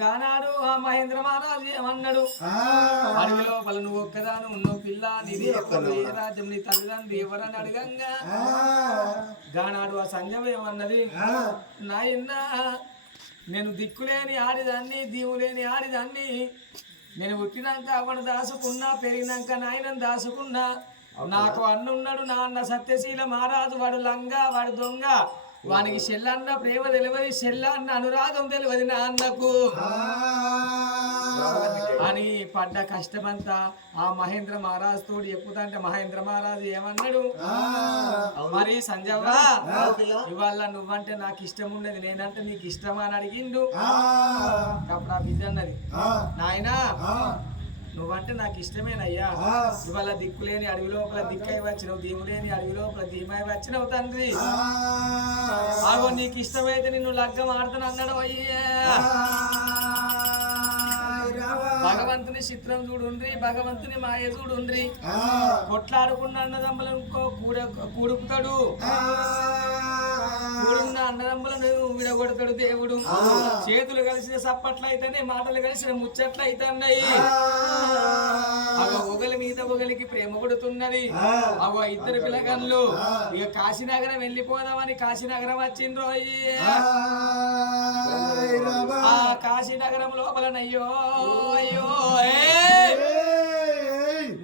గానాడు ఆ మహేంద్ర మహారాజు ఏమన్నాడు అడవి లోపల నువ్వు ఒక్కదాను ఉన్నావు పిల్ల నీది ఏ రాజ్యం నీ తల్లిదండ్రి ఎవరని అడగంగా గానాడు ఆ సంజం ఏమన్నది నాయన్న నేను దిక్కులేని ఆడిదాన్ని దీవులేని ఆడిదాన్ని నేను పుట్టినాక అవను దాసుకున్నా పెరిగినాక నాయనను దాసుకున్నా నాకు అన్నున్నాడు నా అన్న సత్యశీల మహారాజు వాడు లంగా వాడు దొంగ వానికి చెల్లన్న ప్రేమ తెలియదు చెల్లన్న అనురాగం తెలియదు నా అన్నకు అని పడ్డ కష్టమంతా ఆ మహేంద్ర మహారాజు తోడు చెప్పుతంటే మహేంద్ర మహారాజు ఏమన్నాడు మరి సంజవ్రా ఇవాళ నువ్వంటే నాకు ఇష్టం ఉన్నది నేనంటే నీకు ఇష్టమా అని అడిగిండు అప్పుడు ఆ బిడ్డ అన్నది నాయనా నువ్వంటే నాకు ఇష్టమేనయ్యా ఇవాళ దిక్కులేని అడవి లోపల దిక్కై వచ్చినవు దీములేని అడవి లోపల ధీమై వచ్చినవు తండ్రి ఆగో నీకు ఇష్టమైతే నిన్ను లగ్గం ఆడుతాను అన్నాడు అయ్యా భగవంతుని చిత్రం చూడుండ్రి భగవంతుని మాయ చూడుండ్రి కొట్లాడుకున్న అన్నదమ్ములను కూడుకుతాడు కూడుకున్న అన్నదమ్ములను విడగొడతాడు దేవుడు చేతులు కలిసిన సప్పట్లు అయితేనే మాటలు కలిసిన ముచ్చట్లు అయితున్నాయి అగో ఒకలి మీద ఒకలికి ప్రేమ కొడుతున్నది అగో ఇద్దరు పిల్లగన్లు ఇక కాశీనగరం వెళ్ళిపోదామని కాశీనగరం వచ్చిండ్రు ఆ కాశీనగరం లోపలనయ్యో అయ్యో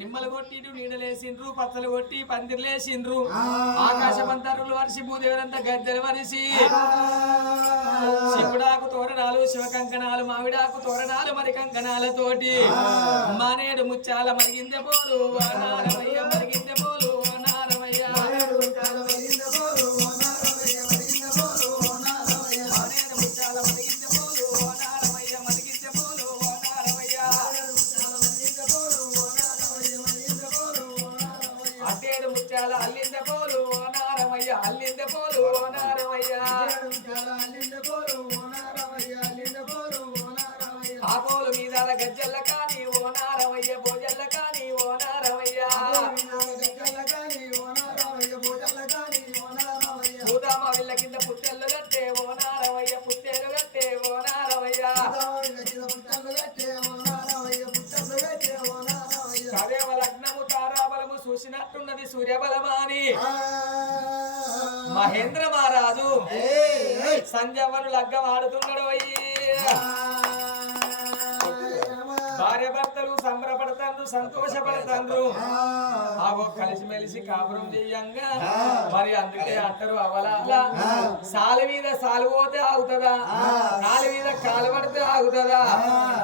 నిమ్మలు కొట్టి నీడలేసిండ్రు పచ్చలు కొట్టి పందిర్లేసిండ్రు ఆకాశమంతరులు వరిసి భూదేవులంతా గద్దెలు వరిసి శివుడాకు తోరణాలు శివ కంకణాలు మావిడాకు తోరణాలు మరి కంకణాలతోటి మానేడు ముచ్చాల మరిగిందే పోలు నారమయ్య మరిగిందే పోలు నారమయ్య అల్లిందే పోలు నారమయ్య అల్లిందే పోలు నారమయ్య ఆ పోలు మీద గజ్జల్ల కానీ ఓ నారమయ్య భోజల్ల కానీ ఓ నారమయ్య భూతామ విల్ల కింద పుట్టెళ్ళు కట్టే ఓ నారమయ్య పుట్టేలు కట్టే ఓ నారమయ్య సదేవ లగ్నము తారాబలము చూసినట్టున్నది సూర్యబలమాని మహేంద్ర మహారాజు సంజవను లగ్గం ఆడుతున్నాడు భార్య భర్తలు సంబరపడతాండ్రు సంతోషపడతాండ్రు ఆగో కలిసిమెలిసి కాపురం చెయ్యంగా మరి అందుకే అంటారు అవలాల సాలి మీద సాలు పోతే ఆగుతుందా కాలు మీద కాలు పడితే ఆగుతుందా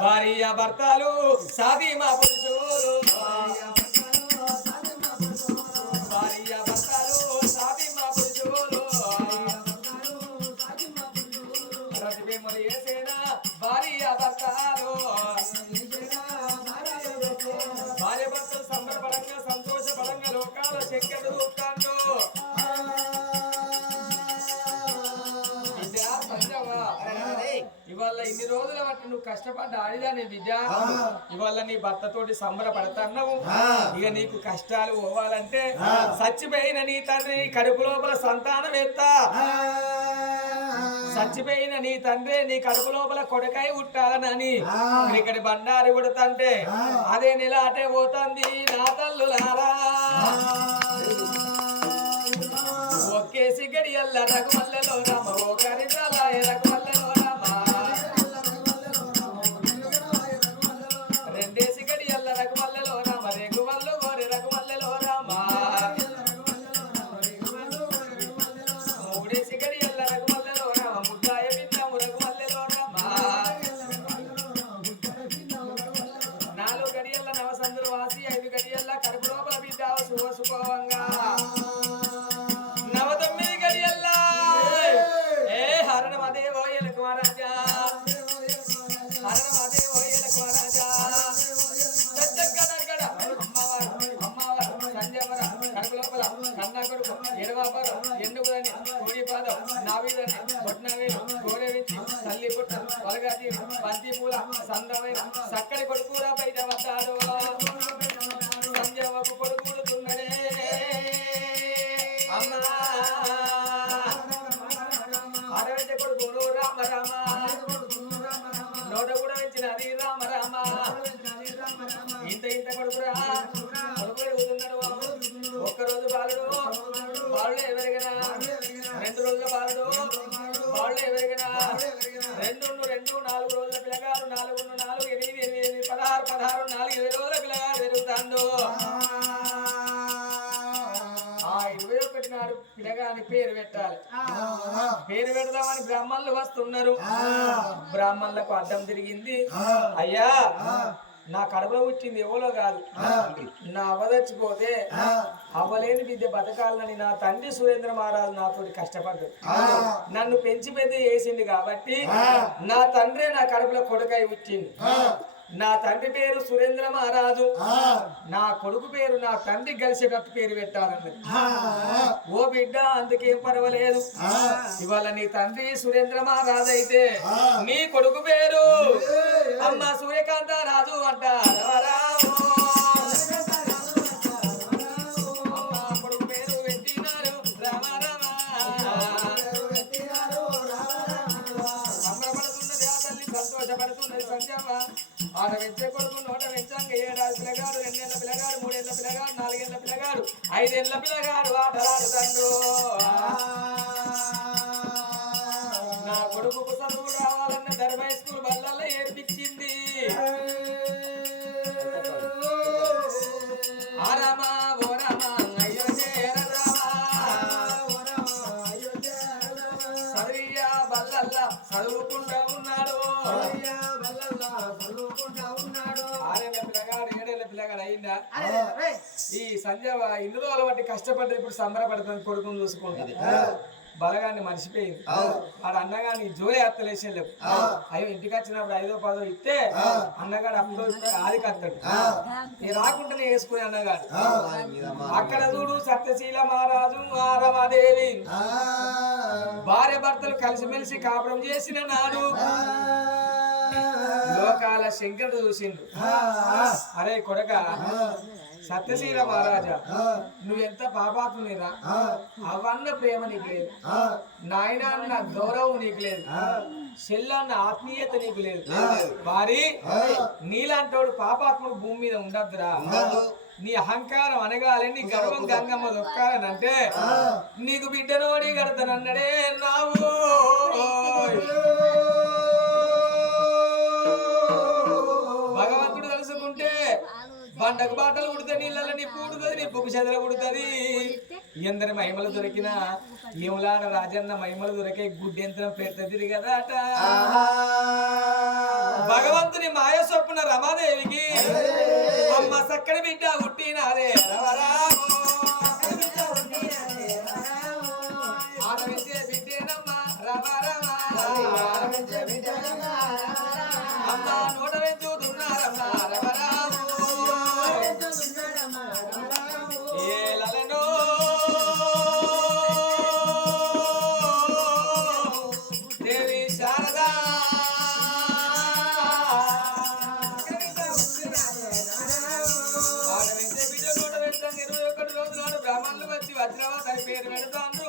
భార్య భర్తలు సాది మా పురుషులు భార్య భర్తలు సాది మా పురుషులు ప్రతిభేమలు ఏసేనా భార్య భర్తలు భార్య భర్తలు సంబరపడంగా సంతోషపడంగా లోకాల చక్కెర చూస్తాడు ఇవాళ ఇన్ని రోజుల బట్టి నువ్వు కష్టపడ్డ ఆడిదాని బిడ్డ ఇవాళ నీ భర్తతోటి సంబరపడతాన్నావు ఇక నీకు కష్టాలు పోవాలంటే చచ్చిపోయిన నీ తండ్రి కడుపు లోపల సంతానం ఎత్తా చచ్చిపోయిన నీ తండ్రి నీ కడుపు లోపల కొడుకై ఉట్టాలని ఇక్కడ బండారి కొడుతంటే అదే నెల అటే పోతుంది నా తల్లులారా ఒక్కేసి గడియల్ల రఘుమల్లలో రామ ఓ కరితల రఘుమల్లలో రామ రెండేసి గడియల్ల రఘుమల్లలో రామ రేగుమల్లు గోరి రఘుమల్లలో రామ మూడేసి గడియల్ల రఘుమల్లలో రామ ముద్దాయ బిందము రఘుమల్లలో రామ నాలుగు గడియల్ల నవసందులు వాసి 5 గడియల్ల కడుపు లోపల బిడ్డ సుఖోవంగా నవతొమ్మిది గడియల్ల ఏ హరణ మదేవ ఆడవించ కొడుకును రామ రామ నోట కూడా ఇచ్చినది రామ రామ ఇంత ఇంత కొడుకురా కొడుకు ఎదుగుతున్నాడు ఒక్కరోజు బాలుడు బాలుడు ఎవరికైనా 2 రోజుల బాలుడు బాలుడు ఎవరికైనా 2 4 రోజుల పిల్లగాడు 4 4 8 8 16 4 20 రోజుల పిల్లగాడు పెరుగుతాడు ఆ 21 నాడు పిల్లగాని పేరు పెట్టాలి పేరు పెడదామని బ్రాహ్మణులు వస్తున్నారు బ్రాహ్మణులకు అడ్డం తిరిగింది అయ్యా నా కడుపులో వచ్చింది ఎవరో కాదు నా అవదచ్చిపోతే అవ్వలేని విద్య బతకాలని నా తండ్రి సురేంద్ర మహారాజు నాతోటి కష్టపడ్డాడు నన్ను పెంచి పెద్ద చేసింది కాబట్టి నా తండ్రే నా కడుపులో కొడుకై వచ్చింది నా తండ్రి పేరు సురేంద్ర మహారాజు నా కొడుకు పేరు నా తండ్రి కలిసేటట్టు పేరు పెట్టాలన్నది ఓ బిడ్డ అందుకేం పర్వాలేదు ఇవాళ నీ తండ్రి సురేంద్ర మహారాజు అయితే నీ కొడుకు పేరు అమ్మ సూర్యకాంత రాజు అంటారు కొడుకు పేరు పెట్టినారు రామ రామ సంబరపడుతున్నది ఆ తల్లి సంతోషపడుతున్నది సంజమ్మ ఆట వెంచే కొడుకు నోట వెంచంగా 7 ఏళ్ళ పిల్లగాడు 2 ఏళ్ళ పిల్లగాడు 3 ఏళ్ళ పిల్లగాడు 4 ఏళ్ళ పిల్లగాడు 5 ఏళ్ళ పిల్లగాడు ఆటలాడుతాడు నా కొడుకు చదువు రావాలన్న ధర్మై స్కూల్ బల్లల్లో ఏర్పించింది ఆ రామ ఓ రామ అయ్యో చదివియా బల్లల్లా చదువుకుంటా ఉన్నాడు 6 ఏళ్ళ పిల్లగాడు 7 ఏళ్ళ పిల్లగాడు అయిందా ఈ సంజయ్ ఇల్లు రోజుల బట్టి కష్టపడ్డ ఇప్పుడు సంబరపడుతుంది కొడుకుని చూసుకుంటుంది బలగాన్ని మర్చిపోయింది వాడు అన్నగాని జోలి అత్తలేసి అయ్యో ఇంటికి వచ్చినప్పుడు 5ో 10ో ఇస్తే అన్నగాడు అప్పుడు ఆది కత్తాడు రాకుండానే వేసుకుని అన్నగాడు అక్కడ చూడు సత్యశీల మహారాజు రమాదేవి భార్య భర్తలు కలిసిమెలిసి కాపురం చేసిన నాడు లోకాల శంకరుడు చూసిండు అరే కొడక సత్యశీల మహారాజా నువ్వెంత పాపాత్మునిరా అవన్న ప్రేమ నీకు లేదు నాయన అన్న గౌరవం నీకు లేదు చెల్లన్న ఆత్మీయత నీకు లేదు వారి నీలాంటోడు పాపాత్ముడు భూమి మీద ఉండద్దురా నీ అహంకారం అనగాలి నీ గర్వం గంగమ్మ దొక్కాలనంటే నీకు బిడ్డనోడి గడతనన్నడే నావు భగవంతుడు తెలుసుకుంటే బండకు బాటలు కుడితే నీళ్ళ నిప్పు ఉడుతుంది నిప్పుకు చెదల కుడుతుంది ఎందరి మహిమలు దొరికినా ఏములాడ రాజన్న మహిమలు దొరికే గుడ్డెంతరం పెడుతుంది కదా అట భగవంతుని మాయ సొప్పున రమాదేవికి అమ్మ సక్కడి బిడ్డ పుట్టినాదే ఆడవించే బిడ్డేనమ్మా రమ రమ అమ్మ నోట వెంచుతున్నారమ్మా రమ దేవి శారదా బిడ్డ నోట వెంటనే 21 రోజుల నాడు బ్రాహ్మణులు వచ్చి వజ్రవాత పేరు పెడతాను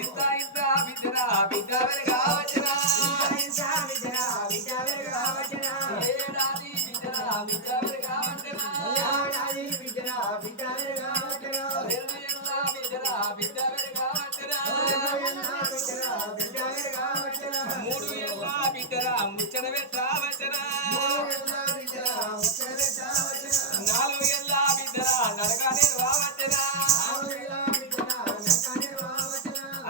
ఇంత ఇంత బిడ్డరా బిడ్డ వెలుగా వచ్చినా ఏడాది బిడ్డరా బిడ్డ వెలుగా వచ్చినా 2 ఏళ్ళ బిడ్డరా బిడ్డ వెలుగా వచ్చినా 3 ఏళ్ళ బిడ్డరా ముచ్చట పెట్టా వచ్చినా 4 ఏళ్ళ బిడ్డరా నరగా నిర్వా వచ్చినా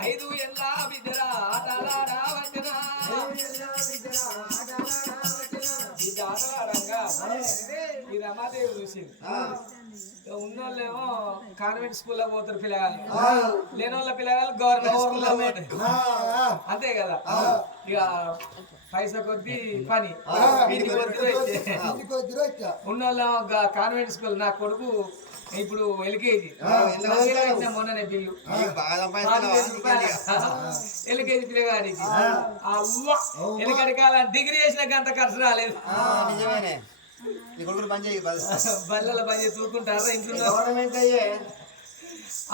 5 ఏళ్ళ బిడ్డరా ఆటలాడా వచ్చినా ఇది ఆటలాడంగా ఈ రమాదేవి చూసింది ఉన్నోళ్ళేమో కాన్వెంట్ స్కూల్లో పోతారు పిల్లగాలు లేని వాళ్ళ పిల్లగాలు గవర్నమెంట్ స్కూల్లో పోతారు అంతే కదా ఇక పైసా కొద్ది పని ఉన్నోళ్ళ కాన్వెంట్ స్కూల్ నా కొడుకు ఇప్పుడు ఎల్కేజీ మొన్ననే బిల్లు ఎల్కేజీ పిల్లగాడికి ఎల్కడికాల డిగ్రీ చేసినాక అంత ఖర్చు రాలేదు. బల్లల బండి తూకుంటారా ఇంట్లో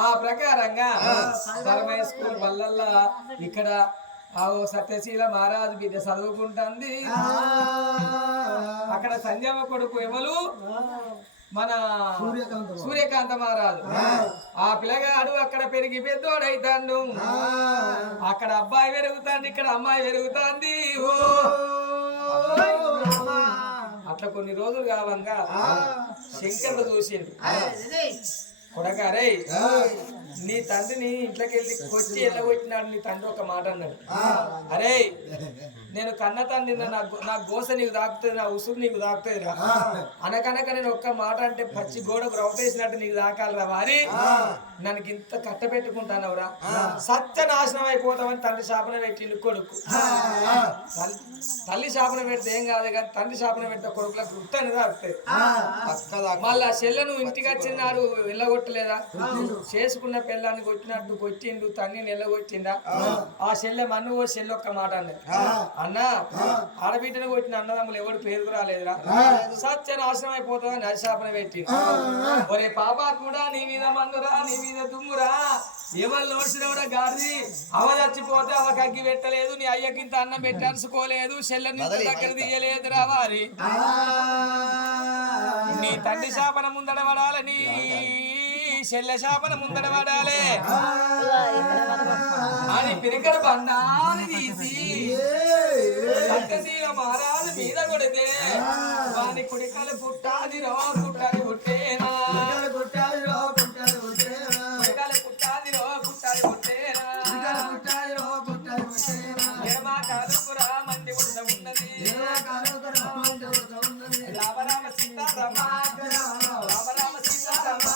ఆ ప్రకారంగా ధర్మయ్య స్కూల్ బల్లల్లా ఇక్కడ సత్యశీల మహారాజు బిడ్డ చదువుకుంటుంది. అక్కడ సంజయమ్మ కొడుకు ఎవరు మన సూర్యకాంత మహారాజు. ఆ పిల్లగాడు అక్కడ పెరిగి పెద్దోడైతాడు. అక్కడ అబ్బాయి పెరుగుతాంది, ఇక్కడ అమ్మాయి పెరుగుతాంది. అట్లా కొన్ని రోజులు కావంగా శంకరుడు చూసిండు. కొడకారే నీ తండ్రిని ఇంట్లోకి వెళ్ళి కొట్టి వెళ్ళగొట్టినాడు. నీ తండ్రి ఒక మాట అన్నాడు, అరే నేను కన్న తండ్రి నా గోస నీకు దాకుతుంది, నా ఉసురు నీకు దాకుతుందిరా అనకనక నేను ఒక్క మాట అంటే పచ్చి గోడకు రవ్వేసినట్టు నీకు దాకాలరా వారి నన్ను ఇంత కట్ట పెట్టుకుంటానవరా సత్య నాశనం అయిపోతామని తండ్రి శాపన పెట్టిండు కొడుకు. తల్లి శాపన పెడితే ఏం కాదు కానీ తండ్రి శాపన పెడితే కొడుకులకు గుర్తని తాకుతాయి. మళ్ళా చెల్లెను ఇంటికి వచ్చినాడు వెళ్ళగొట్టలేదా, చేసుకున్న పిల్లాన్ని కొట్టినట్టు కొట్టిండు, తన్ని నిల్లగొట్టిందా. ఆ చెల్లె మన్ను ఓ చెల్లె ఒక్క మాట అన్నది, అన్న ఆడబిడ్డను కొట్టిన అన్నదమ్ములు ఎవడు పేరుకు రాలేదురా, సత్య నాశనం అయిపోతుందా నశాపన పెట్టి. ఒరే పాపా కూడా నీ మీద మన్నురా, నీ మీద దుమ్మురా, ఎవరు నోడ్చిన కూడా గాడిది అవ చచ్చిపోతే అవ కగ్గి పెట్టలేదు, నీ అయ్యకింత అన్నం పెట్టి అనుసుకోలేదు, చెల్లెని దగ్గర తీయలేదురా వారి. నీ తండ్రి శాపన ముందడ పడాలని చెల్లె శాపన ముందడ పడాలి అని పిరికడ బండాన్ని తీసి సత్యశీల మహారాజు మీద కొడితే వాని కుడికలు పుట్టాది రో పుట్టాది పుట్టేనా, కుడికలు పుట్టాది రో పుట్టాది పుట్టేనా, ఎడమా కాలుకురా మంది ఉండ ఉన్నది, రామ రామ సీతారామ రామ రామ సీతారామ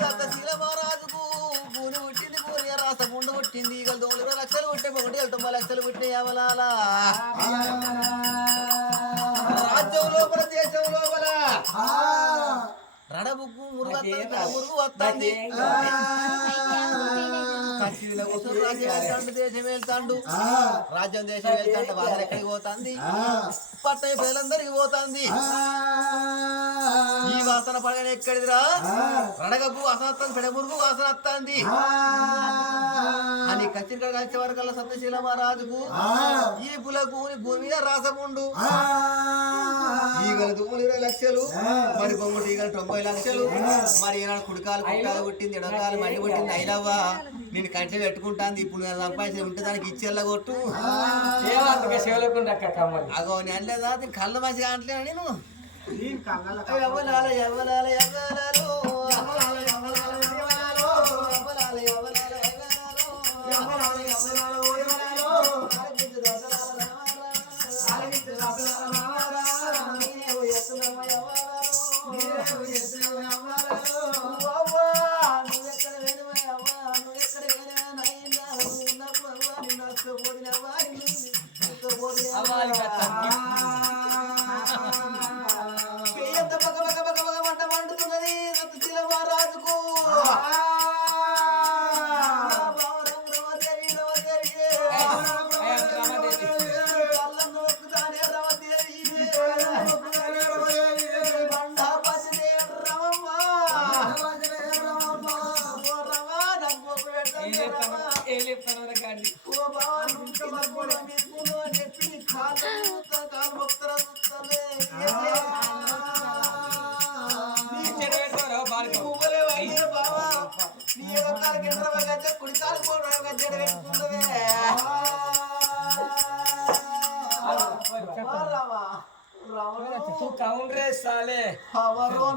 సత్యశీల మహారాజుకు పూలు పుట్టింది, పూరి రాస ముందు పుట్టింది, ఈగలు 9 లక్షలు పుట్టే 1 లక్షలు పుట్టినాయి. అవలాల రాజ్యం లోపల దేశం లోపల రణబుక్కు మురుగు వస్తుంది. దేశం వెళ్తాడు, రాజ్యం దేశం వెళ్తాడు, వాసన ఎక్కడికి పోతుంది, పట్టణ పేర్లందరికి పోతుంది. ఈ వాసన పడగానే ఎక్కడిదిరా రణగబ్బు వాసన వస్తుంది, పెడమురుగు వాసన వస్తుంది అని కచ్చిరిక కలిసే వరకల్లా సత్యశీల మహారాజుకు ఈ పులకు భూమి మీద రాసముండు. ఈగలు 20 లక్షలు, మరి బొమ్మడు ఈగలు 90 లక్షలు, మరి ఈనాడు కుడికాలు కుట్టాలు పుట్టింది, ఎడకాలు మండి పుట్టింది. అయినవ్వా నేను కంటే పెట్టుకుంటాను, ఇప్పుడు నేను సంపాదించి ఉంటే దానికి ఇచ్చేళ్ళ కొట్టు అగో నేను లేదా కళ్ళ మంచిగా అంటలేను నేను ఎవలాల ఎవలాల ఎవలాలు మండుతున్నది సత్యశీల మహారాజుకు.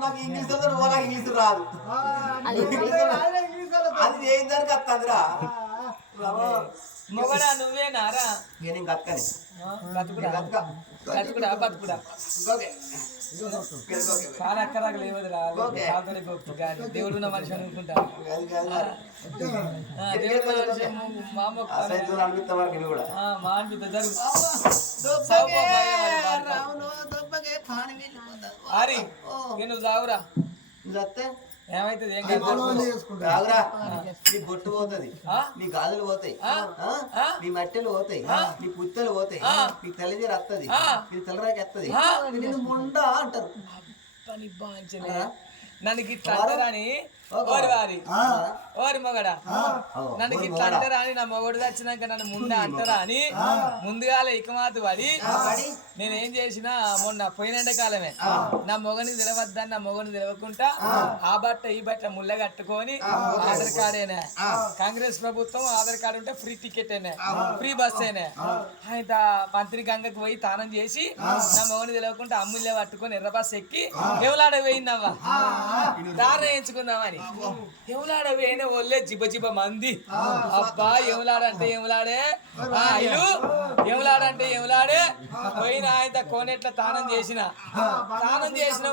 నాకు ఇంగ్లీష్ ఇంగ్లీష్ రాదు, అది ఏందానికి వస్తుందిరా మొగడా నువ్వేనారా నేను కక్కని బతుకుడా బతుకుడా బతుకుడా కాలక్కరాకు లేవదురా కాలతోనే గొప్ప కానీ దేవుడు ఉన్న మనిషి అనుకుంటా దేవుడు మనిషి మా అనిపిత జరుగు అరి నువ్వు తాగురా ఏమైతుంది ఏం రాగురా నీ బొట్టు పోతుంది నీ గాజులు పోతాయి నీ మట్టెలు పోతాయి నీ పుత్తలు పోతాయి నీ తల్లిదీరు వస్తుంది నీ తలరాకి వస్తుంది నేను మొండ అంటారు పని బాంచలే నన్ను గిట్లా అంటారని ఓరి వారి ఓరి మొగడా నన్ను గిట్లా అంటారా అని నా మొగడు వచ్చినాక నన్ను ముందా అంటారా అని ముందుగాల ఇకమాతు పడి నేనేం చేసినా మొన్న పోయిన ఎండాకాలమే నా మొగని తెలవద్దని నా మొగని తెలవకుండా ఆ బట్ట ఈ బట్ట ముళ్ళ కట్టుకొని ఆధార్ కార్డేనే కాంగ్రెస్ ప్రభుత్వం ఆధార్ కార్డు ఉంటే ఫ్రీ టికెట్ ఫ్రీ బస్ అయినా ఆయన మంత్రి గంగకు పోయి తానం చేసి నా మొగని తెలవకుండా అమ్ముళ్ళే పట్టుకొని ఎర్ర బస్ ఎక్కి ఎవలాడ పోయిందవ్వా దారి వేయించుకుందామని ఎవలాడ వేయిన వాళ్ళే జిబ జిబ మంది అబ్బా ఎవలాడంటే ఎవలాడే ఎవలాడంటే ఎవలాడే పోయిన ఆయన కోనెట్ల తానం చేసిన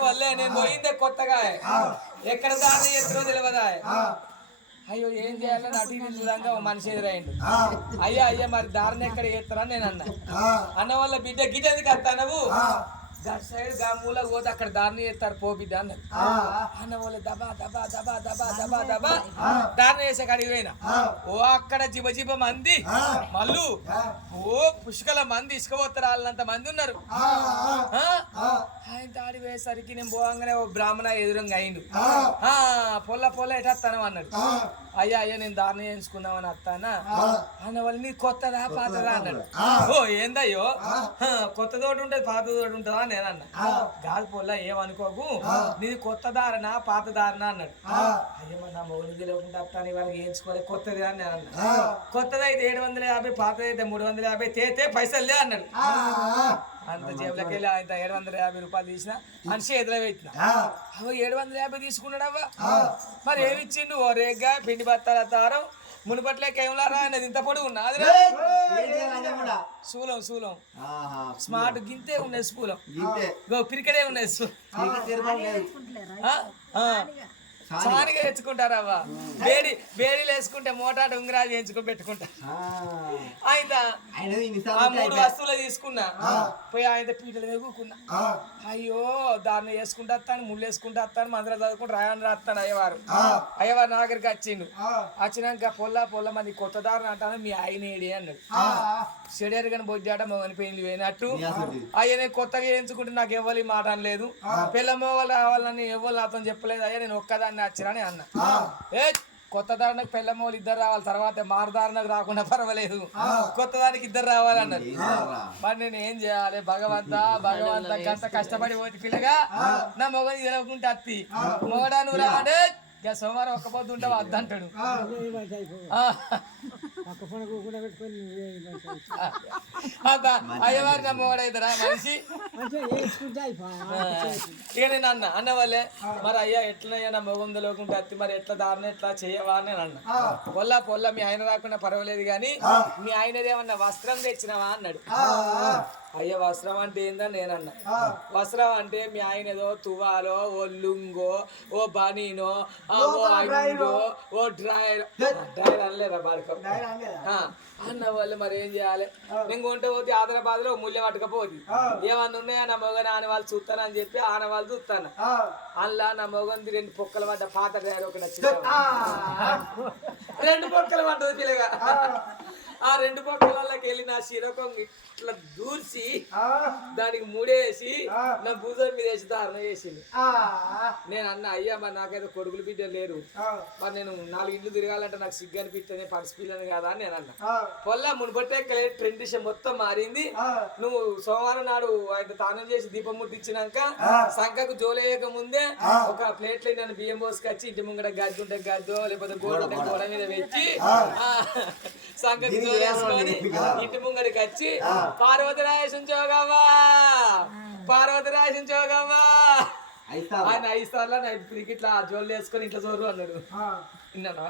వల్లే నేను పోయిందే కొత్తగా ఎక్కడ దారి ఎత్తులో తెలియదా అయ్యో ఏం చేయాలని అటు ఇటుగా మనిషి ఎదురైండు అయ్యా మరి దారిని ఎక్కడ చేస్తారని నేను అన్న వాళ్ళ బిడ్డ గిడ్డ ఎందుకు వస్తానవు సైడ్ గా మూల పోతే అక్కడ దారిని చేస్తారు పోబిద్ద అన్నది అన్న వాళ్ళు దబా దబా దబా దబా దబా దబా దారిని చేసే కాడికి పోయినా ఓ అక్కడ జిబ జిబ మంది మళ్ళు ఓ పుష్కల మంది ఇసుకపోతారు వాళ్ళంత మంది ఉన్నారు ఆయన తాడి పోయేసరికి నేను పోగానే ఓ బ్రాహ్మణ ఎదురుగా అయిండు పొల్ల ఎటత్తాను అన్నాడు అయ్యా నేను దారిని చేయించుకున్నామని వస్తానా అన్న వాళ్ళు నీ కొత్తదా పాతదా అన్నాడు ఓ ఏందయ్యో కొత్త తోటి ఉంటుంది పాత తోటి ఉంటుందా నేను అన్నా గాలి పొల్ల ఏమనుకోకు నీది కొత్త దారనా పాత దారనా అన్నాడు అయ్యో నా మొగుడు తెలియకుండా వస్తాను వాళ్ళకి వేయించుకోవాలి కొత్తది అని నేను అన్నా కొత్తది అయితే 750 పాతది అయితే 350 తేతే పైసలు లే అన్నాడు అంత జేబులకి వెళ్ళి ఆయన 750 రూపాయలు తీసిన మనిషి ఎదురు పెట్టిన అవ 750 తీసుకున్నాడు మరి ఏమి ఇచ్చిండు ఓ రేగ్గా పిండి బత్తాల తారం మునుపట్లేక ఏమలారా అనేది ఇంత పొడుగు ఉన్నది శూలం స్మార్ట్ గింతే ఉన్నది స్కూలం క్రికెటే ఉన్నది చానిగా తెచ్చుకుంటారవ్వా బేడీలు వేసుకుంటే మోటార్ ఉంగరాలు చేయించుకొని పెట్టుకుంటా ఆయన 3 వస్తువులు తీసుకున్నా పోయి ఆయన పీటలు ఎగుకున్నా అయ్యో దాన్ని వేసుకుంటూ వస్తాను ముళ్ళు వేసుకుంటూ వస్తాను మందులు చదువుకుంటూ రాయని రాస్తాను అయ్యవారు నా దగ్గరికి వచ్చిండు వచ్చినాక పొల్ల మంది కొత్త దారిని అంటాను మీ ఆయన ఏడి అన్నాడు చెడేరు కానీ బొద్దాట మొగని పెయిన్లు పోయినట్టు అయ్యా కొత్తగా వేయించుకుంటే నాకు ఎవ్వరు మాట అనలేదు పిల్ల మొగలు రావాలని ఎవ్వరు నాతో చెప్పలేదు అయ్యా నేను ఒక్కదాన్ని వచ్చిరని అన్న కొత్త దారుణకు పెళ్ళమ్మోళ్ళు 2 రావాలి తర్వాత మారదారుణకు రాకుండా పర్వాలేదు కొత్త దానికి 2 రావాలన్నారు మరి నేను ఏం చేయాలి భగవంత గంత కష్టపడి పోతే పిల్లగా నా మొగని తెలవకుంటే అత్తి మొగడా నువ్వు రాడే సోమవారం ఒక్క పొద్దు ఉంటావు వద్దంటాడు అయ్యవారు నా మొగడైతారా మనిషి ఇక నేను అన్న వాళ్ళే మరి అయ్యా ఎట్లనయ్యా నా మొగం తెలియకుంటే అత్తి మరి ఎట్లా దారిని ఎట్లా చేయవా అని నేను అన్న పొల్ల మీ ఆయన రాకుండా పర్వాలేదు కానీ మీ ఆయనదేమన్నా వస్త్రం తెచ్చినావా అన్నాడు అయ్యా వస్త్రం అంటే ఏందని నేనన్నా వస్త్రం అంటే మీ ఆయన ఏదో తువాలో ఓ లుంగో ఓ బనీనో ఓ అంగో ఓ డ్రైర్ అనలేరా బాడుకో అన్న వాళ్ళు మరి ఏం చేయాలి నేను కొంటే పోతే ఆదరాబాద్ లో ముళ్ళ పట్టుకపోతే ఏమన్నా ఉన్నాయా నా మొగని ఆన వాళ్ళు చూస్తానని చెప్పి ఆన వాళ్ళు చూస్తాను అలా నా మొగంది 2 పొక్కలు పడ్డ పాత డ్రైర్ ఒకటి వచ్చింది 2 పొక్కలు పడ్డది పిల్లగా ఆ 2 పొక్కలకి వెళ్ళి నా శిరకం ఇట్లా దూర్చి దానికి ముడేసి నా భూజం మీద వేసి దారుణ చేసింది నేను అన్న అయ్యా మరి నాకైతే కొడుకులు బిడ్డలు లేరు మరి నేను 4 ఇండ్లు తిరగాలంటే నాకు సిగ్గు అనిపిస్తుంది పరిస్థితులను కదా అని నేను అన్న పొల్ల మునుపట్టే ట్రెండిషన్ మొత్తం మారింది నువ్వు సోమవారం నాడు ఆయన తానం చేసి దీపం ముట్టించినాక సంఖకు జోలేయక ముందే ఒక ప్లేట్లో నన్ను బియ్యం పోసుకొచ్చి ఇంటి ముంగడ గడ్డి ఉంటే గద్దో లేకపోతే గోడ ఉంటే గోడ మీద పెట్టి సంఖకు జోలేసుకొని ఇంటి ముంగడికి వచ్చి పార్వతి రాయేసించోగమ్మా ఆయన 5 సార్లు ఇట్లా జోలు వేసుకొని ఇట్లా జోరు అన్నాడు విన్నానా